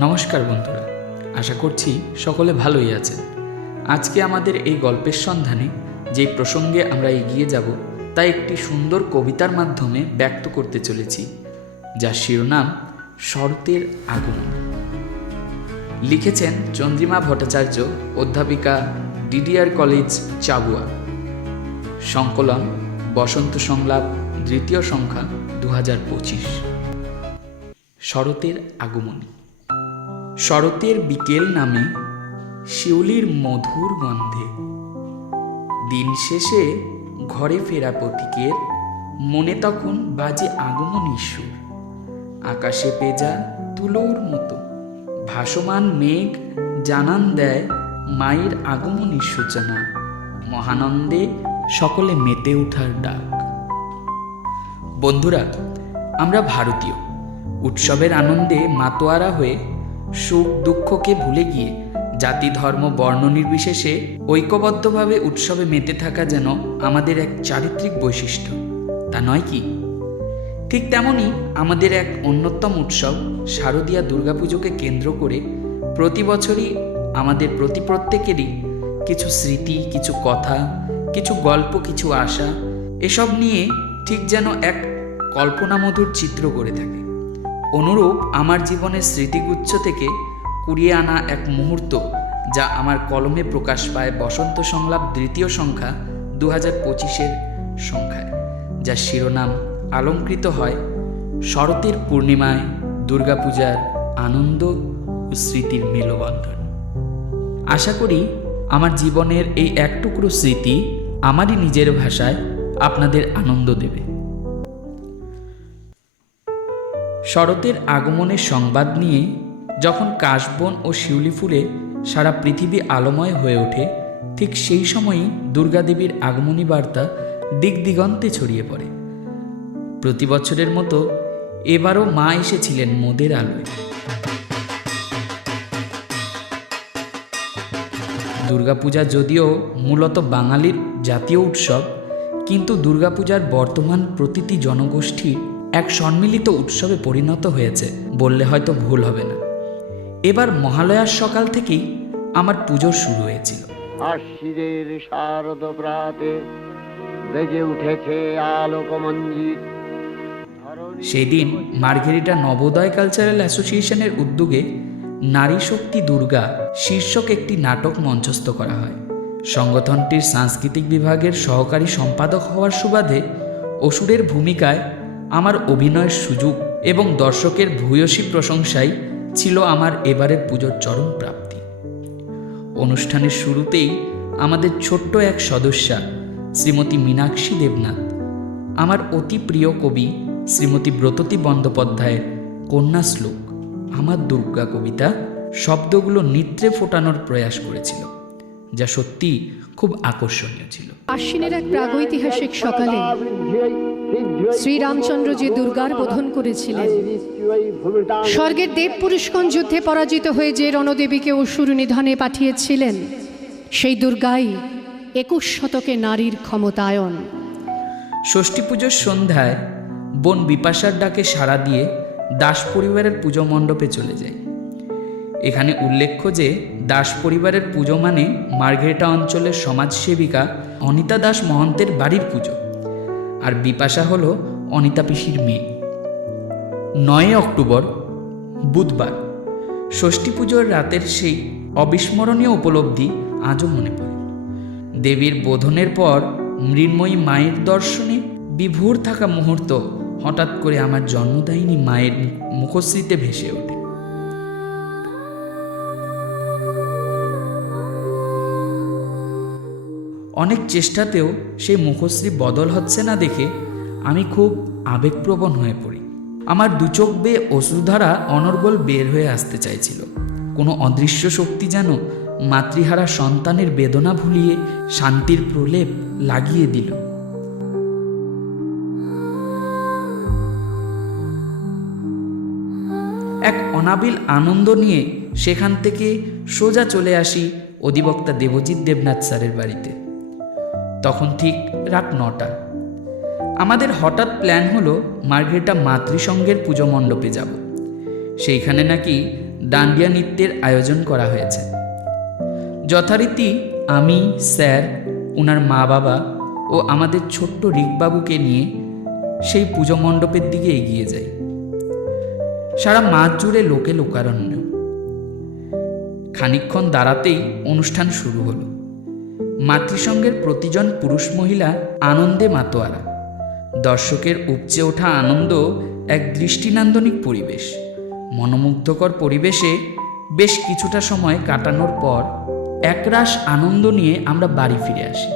নমস্কার বন্ধুরা, আশা করছি সকলে ভালোই আছেন। আজকে আমাদের এই গল্পের সন্ধানে যে প্রসঙ্গে আমরা এগিয়ে যাব তা একটি সুন্দর কবিতার মাধ্যমে ব্যক্ত করতে চলেছি, যার শিরোনাম শরতের আগমন। লিখেছেন চন্দ্রিমা ভট্টাচার্য, অধ্যাপিকা, ডিডিআর কলেজ, চাবুয়া। সংকলন বসন্ত সংলাপ, দ্বিতীয় সংখ্যা, 2025। শরতের আগমনী। শরতের বিকেল নামে শিউলির মধুর গন্ধে, দিন শেষে ঘরে ফেরা পথিকের মনে তখন বাজে আগমনী সুর। আকাশে পেজা তুলোর মতো ভাসমান মেঘ জানান দেয় মায়ের আগমনীর সূচনা। মহানন্দে সকলে মেতে ওঠার ডাক। বন্ধুরা, আমরা ভারতীয়। উৎসবের আনন্দে মাতোয়ারা হয়ে সুখ দুঃখকে ভুলে গিয়ে জাতি ধর্ম বর্ণ নির্বিশেষে ঐক্যবদ্ধভাবে উৎসবে মেতে থাকা যেন আমাদের এক চারিত্রিক বৈশিষ্ট্য, তা নয় কি? ঠিক তেমনই আমাদের এক অন্যতম উৎসব শারদীয়া দুর্গাপুজোকে কেন্দ্র করে প্রতি বছরই আমাদের প্রত্যেকেরই কিছু স্মৃতি, কিছু কথা, কিছু গল্প, কিছু আশা, এসব নিয়ে ঠিক যেন এক কল্পনামধুর চিত্র করে থাকে। অনুরূপ আমার জীবনের স্মৃতিগুচ্ছ থেকে কুড়িয়ে আনা এক মুহূর্ত, যা আমার কলমে প্রকাশ পায় বসন্ত সংলাপ, দ্বিতীয় সংখ্যা, 2025 সংখ্যায়, যার শিরোনাম অলঙ্কৃত হয় শরতের পূর্ণিমায় দুর্গাপূজার আনন্দ ও স্মৃতির মেলবন্ধন। আশা করি আমার জীবনের এই এক টুকরো স্মৃতি আমারই নিজের ভাষায় আপনাদের আনন্দ দেবে। শরতের আগমনের সংবাদ নিয়ে যখন কাশবন ও শিউলি ফুলে সারা পৃথিবী আলোময় হয়ে ওঠে, ঠিক সেই সময়ই দুর্গাদেবীর আগমনী বার্তা দিক দিগন্তে ছড়িয়ে পড়ে। প্রতি বছরের মতো এবারও মা এসেছিলেন মোদের আলোয়। দুর্গাপূজা যদিও মূলত বাঙালির জাতীয় উৎসব, কিন্তু দুর্গাপূজার বর্তমান প্রতিটি জনগোষ্ঠীর এক সম্মিলিত উৎসবে পরিণত হয়েছে বললে হয়তো ভুল হবে না। এবার মহালয়ার সকাল থেকেই আমার পুজো শুরু হয়েছিল। আশ্বিনের শারদ প্রাতে বেজে উঠেছে আলোকমঞ্জিত। সেই দিন মার্গেরিটা নবোদয় কালচারাল অ্যাসোসিয়েশনের উদ্যোগে নারী শক্তি দুর্গা শীর্ষক একটি নাটক মঞ্চস্থ করা হয়। সংগঠনটির সাংস্কৃতিক বিভাগের সহকারী সম্পাদক হওয়ার সুবাদে অসুরের ভূমিকায় আমার অভিনয়ের সুযোগ এবং দর্শকের ভূয়সী প্রশংসাই ছিল আমার এবারের পুজোর চরম প্রাপ্তি। অনুষ্ঠানের শুরুতেই আমাদের ছোট্ট এক সদস্যা শ্রীমতী মীনাক্ষী দেবনাথ আমার অতি প্রিয় কবি শ্রীমতী ব্রততী বন্দ্যোপাধ্যায়ের কন্যা শ্লোক আমার দুর্গা কবিতা শব্দগুলো নৃত্যে ফোটানোর প্রয়াস করেছিল, যা সত্যি খুব আকর্ষণীয় ছিল। আশ্বিনের এক প্রাগৈতিহাসিক সকালে শ্রীরামচন্দ্র যে দুর্গার বোধন করেছিলেন, স্বর্গের দেব পুরুষগণ যুদ্ধে পরাজিত হয়ে যে রণদেবীকে অসুর নিধনে পাঠিয়েছিলেন, সেই দুর্গাই 21 শতকে নারীর ক্ষমতায়ন। ষষ্ঠী পুজোর সন্ধ্যায় বোন বিপাশার ডাকে সাড়া দিয়ে দাস পরিবারের পুজো মণ্ডপে চলে যায়। এখানে উল্লেখ্য যে দাস পরিবারের পুজো মানে মার্ঘেরিটা অঞ্চলের সমাজসেবিকা অনিতা দাস মহন্তের বাড়ির পুজো, আর বিপাশা হল অনিতা পিসির মেয়ে। 9 অক্টোবর বুধবার ষষ্ঠী পুজোর রাতের সেই অবিস্মরণীয় উপলব্ধি আজও মনে পড়ে। দেবীর বোধনের পর মৃন্ময়ী মায়ের দর্শনে বিভোর থাকা মুহূর্ত হঠাৎ করে আমার জন্মদায়িনী মায়ের মুখশ্রীতে ভেসে ওঠে। অনেক চেষ্টাতেও সেই মুখশ্রী বদল হচ্ছে না দেখে আমি খুব আবেগপ্রবণ হয়ে পড়ি। আমার দু চোখ বেয়ে অশ্রুধারা অনর্গল বের হয়ে আসতে চাইছিল। কোনো অদৃশ্য শক্তি যেন মাতৃহারা সন্তানের বেদনা ভুলিয়ে শান্তির প্রলেপ লাগিয়ে দিল। এক অনাবিল আনন্দ নিয়ে সেখান থেকে সোজা চলে আসি অধিবক্তা দেবজিৎ দেবনাথ স্যারের বাড়িতে। তখন ঠিক রাত 9টা। আমাদের হঠাৎ প্ল্যান হলো মার্ঘেরিটা মাতৃসংঘের পুজো মণ্ডপে যাব। সেইখানে নাকি ডান্ডিয়া নৃত্যের আয়োজন করা হয়েছে। যথারীতি আমি, স্যার, ওনার মা বাবা ও আমাদের ছোট্ট রিকবাবুকে নিয়ে সেই পুজো মণ্ডপের দিকে এগিয়ে যাই। সারা মাঠ জুড়ে লোকে লোকারণ্য। খানিকক্ষণ দাঁড়াতেই অনুষ্ঠান শুরু হলো। মাতৃসঙ্গের প্রতিজন পুরুষ মহিলা আনন্দে মাতোয়ারা। দর্শকের উপচে ওঠা আনন্দ এক দৃষ্টিনান্দনিক পরিবেশ। মনোমুগ্ধকর পরিবেশে বেশ কিছুটা সময় কাটানোর পর একরাশ আনন্দ নিয়ে আমরা বাড়ি ফিরে আসি।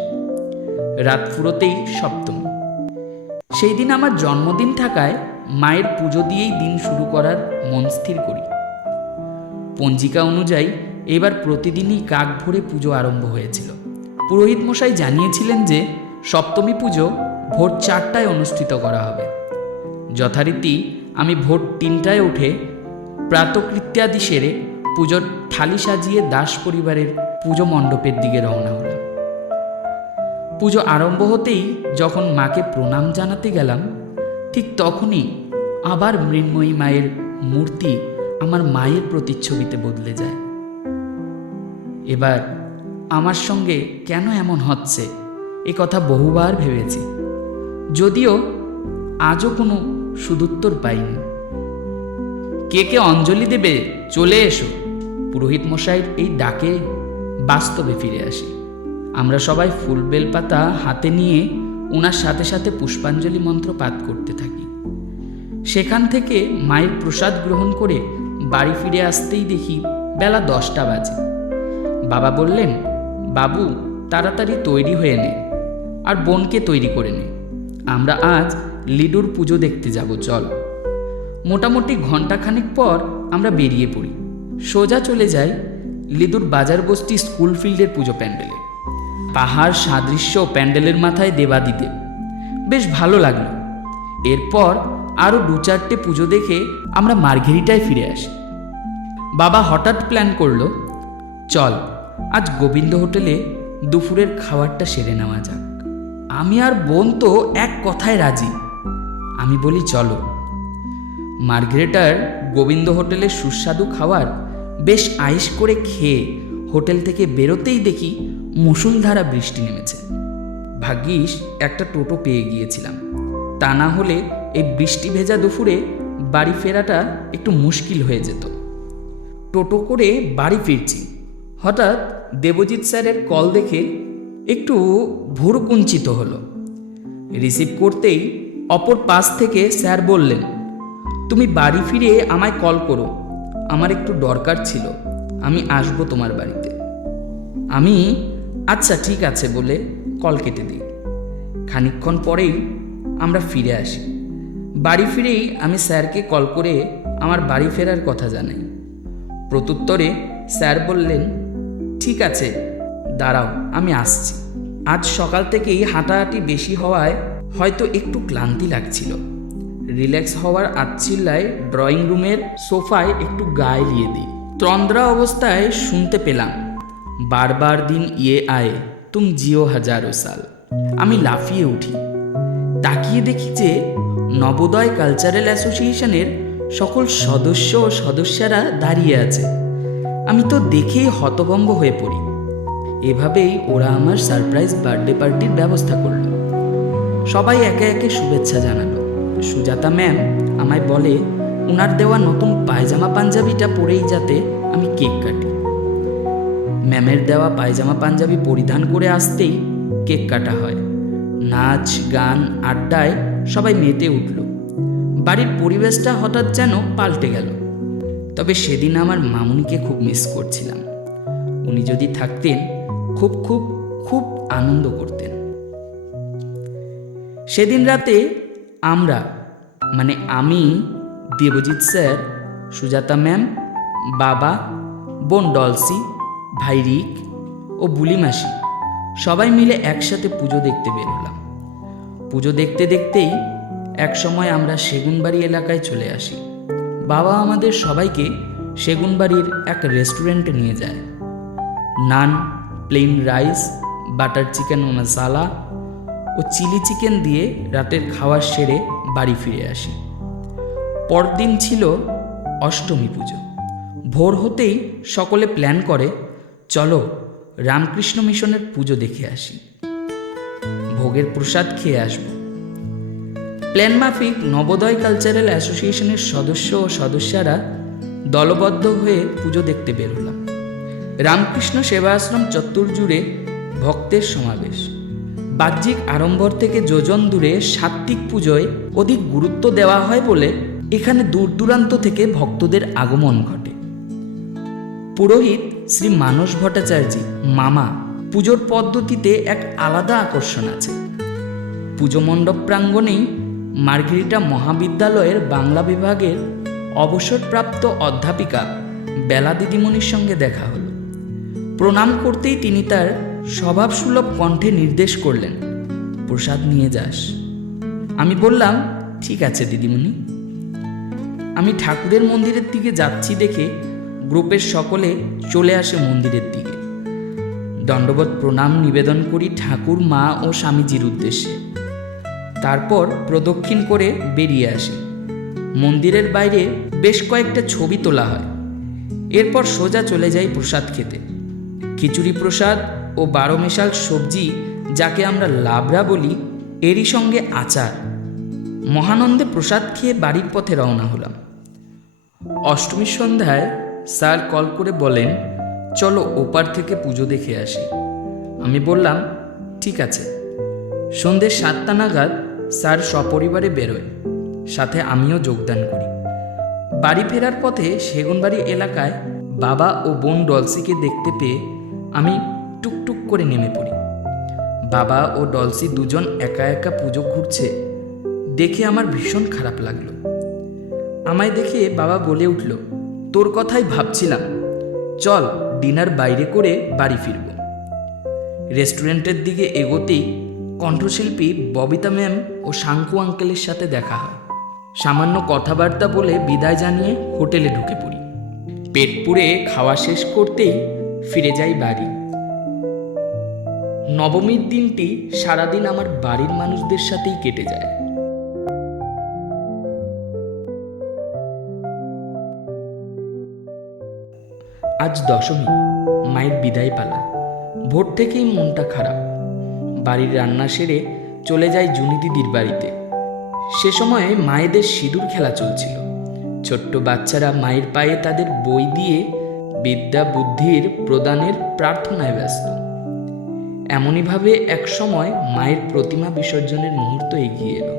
রাত ফুরোতেই সপ্তমী। সেই দিন আমার জন্মদিন থাকায় মায়ের পুজো দিয়েই দিন শুরু করার মন স্থির করি। পঞ্জিকা অনুযায়ী এবার প্রতিদিনই কাক ভোরে পুজো আরম্ভ হয়েছিল। পুরোহিত মশাই জানিয়েছিলেন যে সপ্তমী পুজো ভোর 4টায় অনুষ্ঠিত করা হবে। যথারীতি আমি ভোর 3টায় উঠে প্রাতকৃত্যাদি সেরে পুজোর থালি সাজিয়ে দাস পরিবারের পুজো মণ্ডপের দিকে রওনা হলাম। পুজো আরম্ভ হতেই যখন মাকে প্রণাম জানাতে গেলাম, ঠিক তখনই আবার মৃন্ময়ী মায়ের মূর্তি আমার মায়ের প্রতিচ্ছবিতে বদলে যায়। এবার আমার সঙ্গে কেন এমন হচ্ছে এ কথা বহুবার ভেবেছি, যদিও আজও কোনো সুদুত্তর পাইনি। কে কে অঞ্জলি দেবে চলে এসো, পুরোহিত মশাইয়ের এই ডাকে বাস্তবে ফিরে আসি। আমরা সবাই ফুল বেলপাতা হাতে নিয়ে ওনার সাথে সাথে পুষ্পাঞ্জলি মন্ত্র পাঠ করতে থাকি। সেখান থেকে মায়ের প্রসাদ গ্রহণ করে বাড়ি ফিরে আসতেই দেখি বেলা 10টা বাজে। বাবা বললেন, বাবু তাড়াতাড়ি তৈরি হয়ে নে আর বোনকে তৈরি করে নে, আমরা আজ লিডুর পুজো দেখতে যাব, চল। মোটামুটি ঘণ্টাখানিক পর আমরা বেরিয়ে পড়ি। সোজা চলে যাই লিডুর বাজার বস্তি স্কুল ফিল্ডের পুজো প্যান্ডেলে। পাহাড় সাদৃশ্য প্যান্ডেলের মাথায় দেবাদিদেব, বেশ ভালো লাগলো। এরপর আরও 2-4টে পুজো দেখে আমরা মার্ঘেরিটায় ফিরে আসি। বাবা হঠাৎ প্ল্যান করলো, চল আজ গোবিন্দ হোটেলে দুপুরের খাবারটা সেরে নেওয়া যাক। আমি আর বোন তো এক কথায় রাজি। আমি বলি চলো। মার্ঘেরিটার গোবিন্দ হোটেলের সুস্বাদু খাবার বেশ আয়েশ করে খেয়ে হোটেল থেকে বেরোতেই দেখি মুষলধারা বৃষ্টি নেমেছে। ভাগ্যিস একটা টোটো পেয়ে গিয়েছিলাম, তা না হলে এই বৃষ্টি ভেজা দুপুরে বাড়ি ফেরাটা একটু মুশকিল হয়ে যেত। টোটো করে বাড়ি ফিরছি, হঠাৎ দেবজিৎ স্যারের কল দেখে একটু ভুরুকুঞ্চিত হলো। রিসিভ করতেই অপর পাশ থেকে স্যার বললেন, তুমি বাড়ি ফিরে আমায় কল করো, আমার একটু দরকার ছিল, আমি আসবো তোমার বাড়িতে। আমি আচ্ছা ঠিক আছে বলে কল কেটে দিই। খানিকক্ষণ পরেই আমরা ফিরে আসি। বাড়ি ফিরেই আমি স্যারকে কল করে আমার বাড়ি ফেরার কথা জানাই। প্রত্যুত্তরে স্যার বললেন, ঠিক আছে দাঁড়াও আমি আসছি। আজ সকাল থেকেই হাঁটাহাঁটি বেশি হওয়ায় হয়তো একটু ক্লান্তি লাগছিল। রিল্যাক্স হওয়ার আচ্ছিল্লায় ড্রয়িং রুমের সোফায় একটু গা এলিয়ে দিই। তন্দ্রা অবস্থায় শুনতে পেলাম, বারবার দিন ইয়ে আয়ে তুম জিও হাজারো সাল। আমি লাফিয়ে উঠি, তাকিয়ে দেখি যে নবোদয় কালচারাল অ্যাসোসিয়েশনের সকল সদস্য ও সদস্যরা দাঁড়িয়ে আছে। আমি তো দেখেই হতভম্ব হয়ে পড়ি। এভাবেই ওরা আমার সারপ্রাইজ বার্থডে পার্টির ব্যবস্থা করলো। সবাই একে একে শুভেচ্ছা জানালো। সুজাতা ম্যাম আমায় বলে ওনার দেওয়া নতুন পায়জামা পাঞ্জাবিটা পরেই যাতে আমি কেক কাটি। ম্যামের দেওয়া পায়জামা পাঞ্জাবি পরিধান করে আসতেই কেক কাটা হয়। নাচ গান আড্ডায় সবাই মেতে উঠল। বাড়ির পরিবেশটা হঠাৎ যেন পাল্টে গেল। তবে সেদিন আমার মামুনিকে খুব মিস করছিলাম। উনি যদি থাকতেন খুব খুব খুব আনন্দ করতেন। সেদিন রাতে আমরা মানে আমি, দেবজিৎ স্যার, সুজাতা ম্যাম, বাবা, বোন ডলসি, ভাই রিক ও বুলিমাসি সবাই মিলে একসাথে পুজো দেখতে বেরোলাম। পুজো দেখতে দেখতেই এক সময় আমরা সেগুনবাড়ি এলাকায় চলে আসি। বাবা আমাদের সবাইকে সেগুনবাড়ির এক রেস্টুরেন্টে নিয়ে যায়। নান, প্লেন রাইস, বাটার চিকেন মশালা ও চিলি চিকেন দিয়ে রাতের খাওয়ার সেরে বাড়ি ফিরে আসি। পরদিন ছিল অষ্টমী পুজো। ভোর হতেই সকলে প্ল্যান করে, চলো রামকৃষ্ণ মিশনের পুজো দেখে আসি, ভোগের প্রসাদ খেয়ে আসবো। প্ল্যান মাফিক নবোদয় কালচারাল অ্যাসোসিয়েশনের সদস্য ও সদস্যরা দলবদ্ধ হয়ে পুজো দেখতে বের হলাম। রামকৃষ্ণ সেবা আশ্রম চত্বর জুড়ে ভক্তের সমাবেশ। বাহ্যিক আড়ম্বর থেকে যোজন দূরে সাত্ত্বিক পুজোয় অধিক গুরুত্ব দেওয়া হয় বলে এখানে দূর দূরান্ত থেকে ভক্তদের আগমন ঘটে। পুরোহিত শ্রী মানস ভট্টাচার্য মামা পুজোর পদ্ধতিতে এক আলাদা আকর্ষণ আছে। পুজো মণ্ডপ প্রাঙ্গণেই মার্গেরিটা মহাবিদ্যালয়ের বাংলা বিভাগের অবসরপ্রাপ্ত অধ্যাপিকা বেলা দিদিমণির সঙ্গে দেখা হলো। প্রণাম করতেই তিনি তার স্বভাবসুলভ কণ্ঠে নির্দেশ করলেন, প্রসাদ নিয়ে যাস। আমি বললাম, ঠিক আছে দিদিমণি। আমি ঠাকুরের মন্দিরের দিকে যাচ্ছি দেখে গ্রুপের সকলে চলে আসে মন্দিরের দিকে। দণ্ডবত প্রণাম নিবেদন করি ঠাকুর মা ও স্বামীজির উদ্দেশ্যে। তারপর প্রদক্ষিণ করে বেরিয়ে আসি। মন্দিরের বাইরে বেশ কয়েকটা ছবি তোলা হয়। এরপর সোজা চলে যাই প্রসাদ খেতে। খিচুড়ি প্রসাদ ও 12 মেশাল সবজি, যাকে আমরা লাবড়া বলি, এরই সঙ্গে আচার। মহানন্দে প্রসাদ খেয়ে বাড়ির পথে রওনা হলাম। অষ্টমীর সন্ধ্যায় স্যার কল করে বলেন, চলো ওপার থেকে পুজো দেখে আসি। আমি বললাম, ঠিক আছে। সন্ধ্যে 7টা নাগাদ স্যার সপরিবারে বেরোয়, সাথে আমিও যোগদান করি। বাড়ি ফেরার পথে সেগুনবাড়ি এলাকায় বাবা ও বোন ডলসিকে দেখতে পেয়ে আমি টুকটুক করে নেমে পড়ি। বাবা ও ডলসি দুজন একা একা পুজো ঘুরছে দেখে আমার ভীষণ খারাপ লাগলো। আমায় দেখে বাবা বলে উঠল, তোর কথাই ভাবছিলাম, চল ডিনার বাইরে করে বাড়ি ফিরব। রেস্টুরেন্টের দিকে এগোতেই কণ্ঠশিল্পী ববিতা ম্যাম ও শাঙ্কু আঙ্কেলের সাথে দেখা হয়। সামান্য কথাবার্তা বলে বিদায় জানিয়ে হোটেলে ঢুকে পড়ি। পেট পুড়ে খাওয়া শেষ করতেই ফিরে যাই বাড়ি। নবমীর দিনটি সারাদিন আমার বাড়ির মানুষদের সাথেই কেটে যায়। আজ দশমী, মায়ের বিদায় পালা। ভোর থেকেই মনটা খারাপ। বাড়ির রান্না সেরে চলে যাই জুনি দিদির বাড়িতে। সে সময়ে মায়েদের সিঁদুর খেলা চলছিল। ছোট্ট বাচ্চারা মায়ের পায়ে তাদের বই দিয়ে বিদ্যা বুদ্ধির প্রদানের প্রার্থনায় ব্যস্ত। এমনইভাবে এক সময় মায়ের প্রতিমা বিসর্জনের মুহূর্ত এগিয়ে এলো।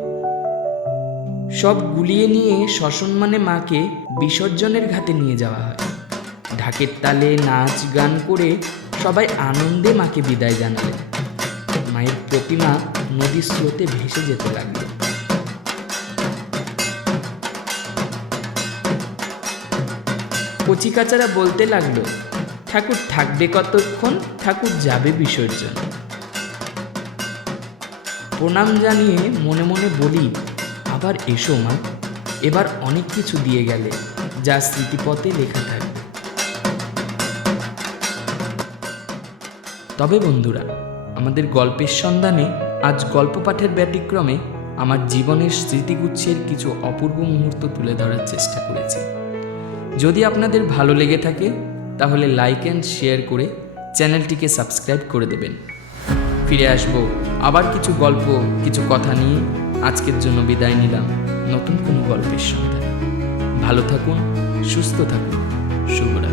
সব গুলিয়ে নিয়ে সসম্মানে মাকে বিসর্জনের ঘাটে নিয়ে যাওয়া হয়। ঢাকের তালে নাচ গান করে সবাই আনন্দে মাকে বিদায় জানালেন। মায়ের প্রতিমা নদীর স্রোতে ভেসে যেতে লাগলো। কচিকাচারা বলতে লাগলো, ঠাকুর থাকবে কতক্ষণ, ঠাকুর যাবে বিসর্জন। প্রণাম জানিয়ে মনে মনে বলি, আবার এসো মা, এবার অনেক কিছু দিয়ে গেলে, যা স্মৃতিপথে লেখা থাকবে। তবে বন্ধুরা, আমাদের গল্পের সন্ধানে আজ গল্প পাঠের ব্যতিক্রমে আমার জীবনের স্মৃতিগুচ্ছের কিছু অপূর্ব মুহূর্ত তুলে ধরার চেষ্টা করেছি। যদি আপনাদের ভালো লেগে থাকে তাহলে লাইক অ্যান্ড শেয়ার করে চ্যানেলটিকে সাবস্ক্রাইব করে দেবেন। ফিরে আসব আবার কিছু গল্প, কিছু কথা নিয়ে। আজকের জন্য বিদায় নিলাম নতুন কোনো গল্পের সন্ধানে। ভালো থাকুন, সুস্থ থাকুন, শুভরাত্রি।